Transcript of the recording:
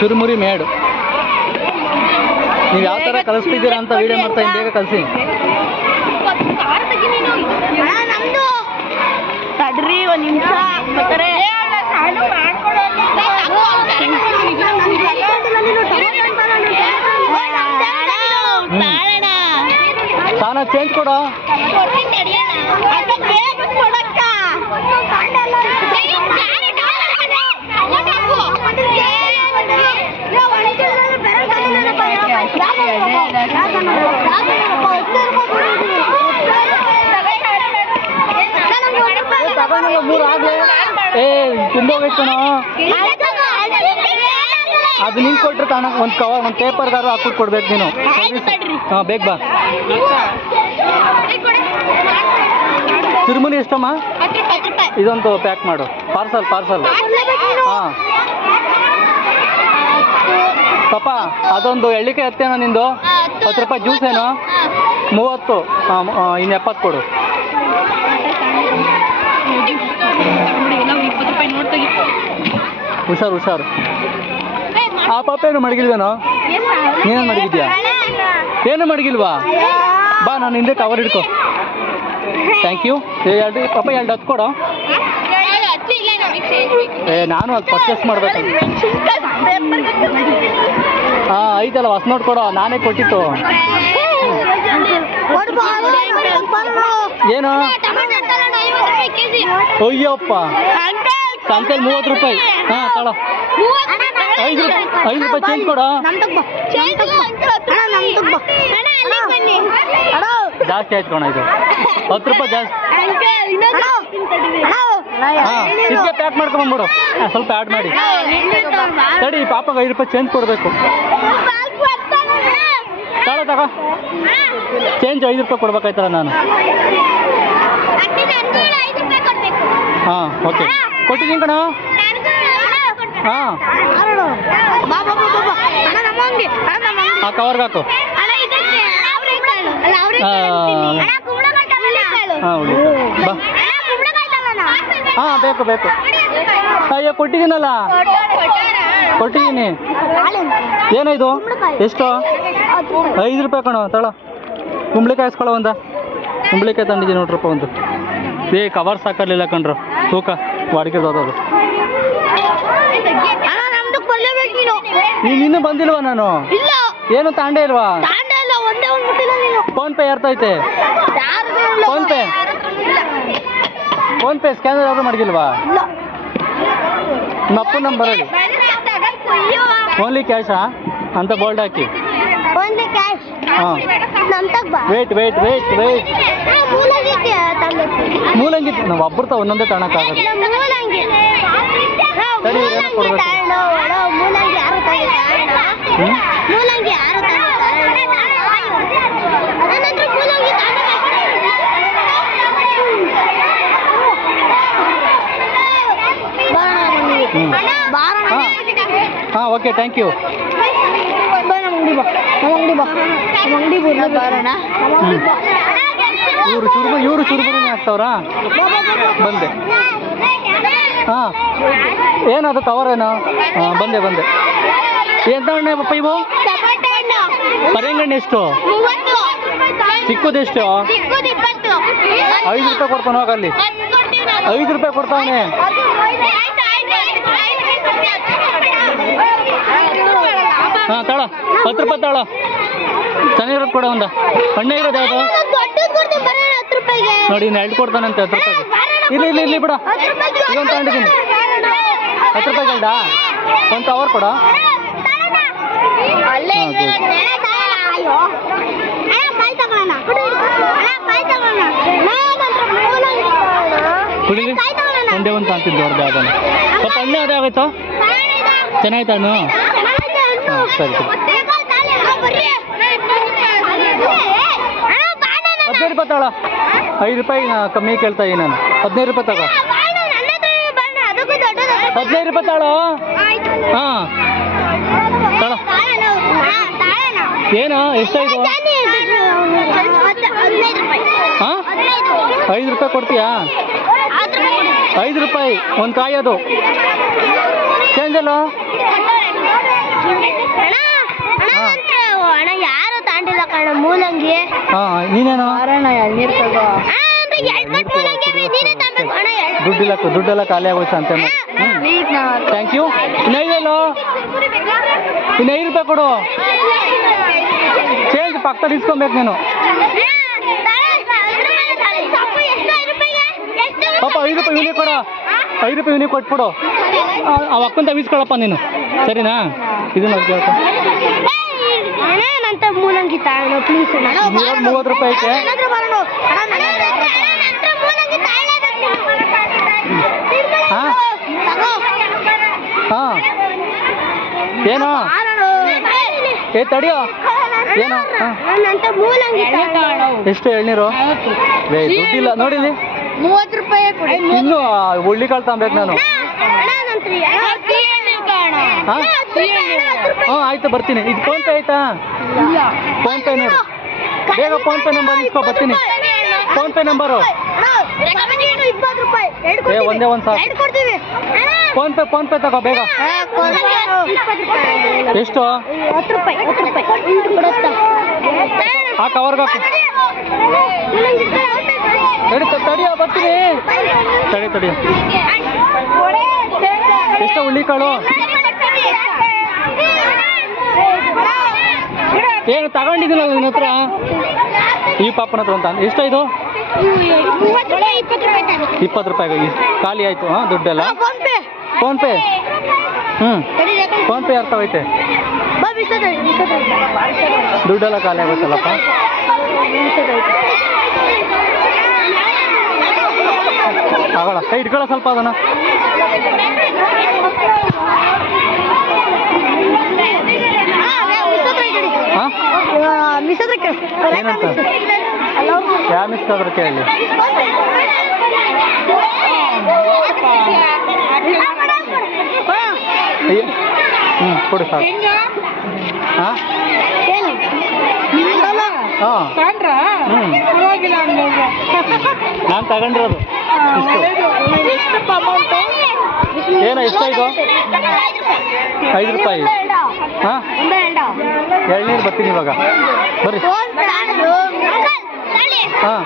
ಚುರುಮುರಿ ಮೇಡು. ನೀವು ಯಾವ ಥರ ಕಲಿಸ್ತಿದ್ದೀರಾ ಅಂತ ವಿಡಿಯೋ ಮಾಡ್ತಾ ಇದ್ದೀನಿ, ಬೇಗ ಕಲಿಸಿ. ತಡ್ರಿ ಒಂದು ನಿಮಿಷ ಬೇಕಾರೆ ಸಾನ ಚೇಂಜ್ ಕೊಡೋ. ಏ ತುಂಬೋಗೈತಣ, ಅದು ನಿಂಗೆ ಕೊಟ್ರೆ ತಾಣ ಒಂದು ಕವರ್ ಒಂದು ಪೇಪರ್ಗಾರು ಹಾಕ್ಬಿಟ್ಟು ಕೊಡ್ಬೇಕು ನೀನು. ಹಾಂ ಬೇಗ ಬಾ. ಚುರುಮುರಿ ಎಷ್ಟಮ್ಮ? ಇದೊಂದು ಪ್ಯಾಕ್ ಮಾಡು, ಪಾರ್ಸಲ್. ಹಾಂ ಪಾಪ ಅದೊಂದು ಎಳ್ಳಿಕಾಯಿ ಹತ್ತೇನೋ ನಿಂದು, 10 ರೂಪಾಯಿ ಜ್ಯೂಸ್ ಏನೋ 30. ಹಾಂ ಇನ್ನು 70 ಕೊಡು. ಹುಷಾರು. ಆ ಪಾಪ ಏನು ಮಡಗಿಲ್ವೇನೋ? ನೀನೇನು ಮಡಗಿದ್ಯಾ? ಏನು ಮಡಗಿಲ್ವಾ? ಬಾ ನಾನು ಹಿಂದೆ ಕವರ್ ಹಿಡ್ಕೊ. Thank you. ಪಾಪ 2 10 ಕೊಡು. ನಾನು ಅದು ಪರ್ಚೇಸ್ ಮಾಡ್ಬೇಕು. ಹಾಂ ಐತಲ್ಲ ಹೊಸ ನೋಟ್ ಕೊಡೋ, ನಾನೇ ಕೊಟ್ಟಿತ್ತು. ಏನು? ಅಯ್ಯಪ್ಪ ಸಂತೆಲಿ 30 ರೂಪಾಯಿ. ಹಾಂ ತಳ 5 ರೂಪಾಯಿ ಚೇಂಜ್ ಕೊಡೋ. ಜಾಸ್ತಿ ಆಯ್ತು ಕಣ ಇದು, 10 ರೂಪಾಯಿ ಜಾಸ್ತಿ. ಹಾಂ ಇದಕ್ಕೆ ಪ್ಯಾಕ್ ಮಾಡ್ಕೊಂಬಂದ್ಬಿಡು, ಸ್ವಲ್ಪ ಆ್ಯಡ್ ಮಾಡಿ. ತಡಿ ಪಾಪಗೆ 5 ರೂಪಾಯಿ ಚೇಂಜ್ ಕೊಡಬೇಕು. ತಗೋ ಚೇಂಜ್ 5 ರೂಪಾಯಿ ಕೊಡ್ಬೇಕಾಯ್ತಲ್ಲ ನಾನು. ಹಾಂ ಓಕೆ ಕೊಟ್ಟಿದ್ದೀನಿ ಕಣ. ಹಾಂ ಆ ಕವರ್ಗೆ ಹಾಕು. ಹಾಂ ಉಳಿ ಬಾ. ಹಾಂ ಬೇಕು. ಅಯ್ಯೋ ಕೊಟ್ಟಿದ್ದೀನಲ್ಲ, ಕೊಟ್ಟಿದ್ದೀನಿ. ಏನಾಯ್ತು? ಎಷ್ಟು? 5 ರೂಪಾಯಿ ಕಣೋ. ತಳ ಕುಂಬಳಿಕಾಯಿ ಇಸ್ಕೊಳ್ಳೋ ಒಂದು. ಕುಂಬಳಿಕಾಯಿ ತಂದಿದ್ದೀನಿ 100 ರೂಪಾಯಿ ಒಂದು. ಕವರ್ ಸಾಕಲಿಲ್ಲ ಕಣ್ರು, ತೂಕ ವಾಡಿಕೆದೋದದು. ನೀನು ಬಂದಿಲ್ವಾ? ನಾನು ಏನು ತಾಂಡೇ ಇಲ್ವಾ? ಫೋನ್ ಪೇ ಇರ್ತೈತೆ. ಫೋನ್ ಪೇ ಸ್ಕ್ಯಾನರ್ ಯಾರು ಮಡಗಿಲ್ವಾ? ನಪ್ಪು ನಂಬರಲ್ಲಿ ಓನ್ಲಿ ಕ್ಯಾಶಾ ಅಂತ ಬೋಲ್ಡ್ ಹಾಕಿ. ಹಾಂ ವೇಟ್ ಮೂಲಂಗಿ ನಾವು ಒಬ್ಬರು ಒಂದೊಂದೇ ತಗೊಳಕ್ಕಾಗತ್ತೆ. ಸರಿ ಏನೋ ಕೊಡ್ಬೇಕು. ಹಾಂ ಓಕೆ ಥ್ಯಾಂಕ್ ಯು. ಇವರು ಚುರುಮುರಿನೇ ಆಗ್ತಾವ್ರಾ? ಬಂದೆ. ಹಾಂ ಏನದು ಕವರೇನು? ಹಾಂ ಬಂದೆ. ಎಂತ ಹಣ್ಣೆ ಪಪ್ಪ ಇವು? ಪರಂಗಣ್ಣೆ ಎಷ್ಟು? ಚಿಕ್ಕದೆಷ್ಟು? 5 ರೂಪಾಯಿ ಕೊಡ್ತಾನೆ ಹೋಗಲ್ಲಿ. 5 ರೂಪಾಯಿ ಕೊಡ್ತಾವನೆ. ಹಾಂ ತಳ 10 ರೂಪಾಯಿ ತಳ. ಚೆನ್ನಾಗಿರೋದು ಕೊಡ ಒಂದು. ಹಣ್ಣೆ ಇರೋದು ಯಾವುದು ನೋಡಿ, ಇನ್ನು 2 ಕೊಡ್ತಾನಂತೆ 10 ರೂಪಾಯಿಗೆ. ಇಲ್ಲಿ ಬಿಡ, ಇದೊಂದು ತಗೊಂಡಿದ್ದೀನಿ. 10 ರೂಪಾಯಿ ಗಲ್ಡ ಒಂದು ಕವರ್ ಕೊಡ. ಕುಡಿಲಿ ಒಂದೇ ಒಂದು ಕಾಣ್ತಿದ್ದು ದೊಡ್ಡದು. ಅದನ್ನು ಸ್ವಲ್ಪ ಹಣ್ಣೆ ಅದೇ ಆಗೋಯ್ತು. ಚೆನ್ನಾಯ್ತು ಹಣ್ಣು? ಹಾಂ ಸರಿ 15 ರೂಪಾಯಿ ತಗೊಳ. 5 ರೂಪಾಯಿ ಕಮ್ಮಿ ಕೇಳ್ತಾ ಇದ್ದೀನಿ ನಾನು. 15 ರೂಪಾಯಿ ತಗೋ. 15 ರೂಪಾಯಿ ತಗೊಳ್ಳೋ. ಹಾಂ ತಗೊಳ. ಏನು ಎಷ್ಟಾಯ್ತು? ಹಾಂ 5 ರೂಪಾಯಿ ಕೊಡ್ತೀಯಾ? 5 ರೂಪಾಯಿ ಒಂದು ಕಾಯಿ ಅದು ಚೇಂಜ್ ಅಲ್ಲ. ಅಣ್ಣ ಯಾರು ತಾಂಡಿಲ್ಲ ಕಣ ಮೂಲಂಗಿ. ಹಾಂ ನೀನೇನು ಎಳ್ನೀರು ದುಡ್ಡೆಲ್ಲ ಖಾಲಿ ಆಗೋಯ್ತು ಅಂತ. Thank you. ಇನ್ನು 5 ರೂಪಾಯಿ ಕೊಡು. ಚೇಂಜ್ ಪಕ್ಕದಲ್ಲಿ ಇಸ್ಕೊಬೇಕು ನೀನು. ಪಾಪ 5 ರೂಪಾಯಿ ಇವನಿಗೆ ಕೊಡ. 5 ರೂಪಾಯಿ ಇವನಿಗೆ ಕೊಟ್ಬಿಡು. ಅವ ಅಕ್ಕಂತ ಇಸ್ಕೊಳಪ್ಪ ನೀನು, ಸರಿನಾ? ಇದನ್ನ ಮೂಲಂಗಿ ತಾಳು ಪ್ಲೀಸ್. 30 ರೂಪಾಯಿ ಐತೆ. ಹಾಂ ಹಾಂ ಏನೋ ತಡಿಯೋ ಏನೋ. ಎಷ್ಟು ಎಳ್ನೀರು? ದುಡ್ಡಿಲ್ಲ ನೋಡಿಲಿ. 30 ರೂಪಾಯಿ ಕೊಡಿ. ಇನ್ನು ಹುಳ್ಳಿಕಾಳು ತಗೊಬೇಕು ನಾನು. ಹಾಂ ಹಾಂ ಆಯ್ತು ಬರ್ತೀನಿ. ಇದು ಫೋನ್ ಪೇ ಆಯ್ತಾ? ಫೋನ್ ಪೇ ನೋಡು ಬೇಗ. ಫೋನ್ ಪೇ ನಂಬರ್ ಇಸ್ಕೊ ಬರ್ತೀನಿ. ಫೋನ್ ಪೇ ನಂಬರು ಒಂದೇ ಒಂದು ಸಾಕು. ಫೋನ್ ಪೇ ತಗೋ ಬೇಗ. ಎಷ್ಟು? 10 ರೂಪಾಯಿ. ಆ ಕವರ್ಗೆ ಹಾಕು. ತಡಿಯೋ ಬರ್ತೀನಿ. ತಡಿಯೋ. ಎಷ್ಟು ಹುಳ್ಳಿಕಾಳು? ಏನು ತಗೊಂಡಿದ್ದೀನಲ್ಲ ನಿನ್ನ ಹತ್ರ? ಈ ಪಾಪನ ಹತ್ರ ಅಂತ. ಎಷ್ಟು ಇದು? 20 ರೂಪಾಯಿಗೆ ಖಾಲಿ ಆಯಿತು. ಹಾಂ ದುಡ್ಡೆಲ್ಲ ಫೋನ್ ಪೇ. ಫೋನ್ ಪೇ ಅರ್ಥವೈತೆ. ದುಡ್ಡೆಲ್ಲ ಖಾಲಿ ಆಗುತ್ತಲ್ಲಪ್ಪ. ಆಗೋಣ ಕೈ ಇಟ್ಕೊಳ್ಳೋ ಸ್ವಲ್ಪ ಅದನ್ನ. ಹಾಂ ಏನಂತ? ಯಾವ ಮಿಸ್ ಆದ್ರೆ ಕೇಳಿ. ಕೊಡಿ ಸಾಕು. ಹಾಂ ಹಾಂ ನಾನು ತಗೊಂಡಿರೋದು ಏನೋ ಎಷ್ಟಾಯ್ತು? 5 ರೂಪಾಯಿ. ಹಾಂ ಎಳ್ನೀರು ಬರ್ತೀನಿ ಇವಾಗ ಬರ್ರಿ. ಹಾಂ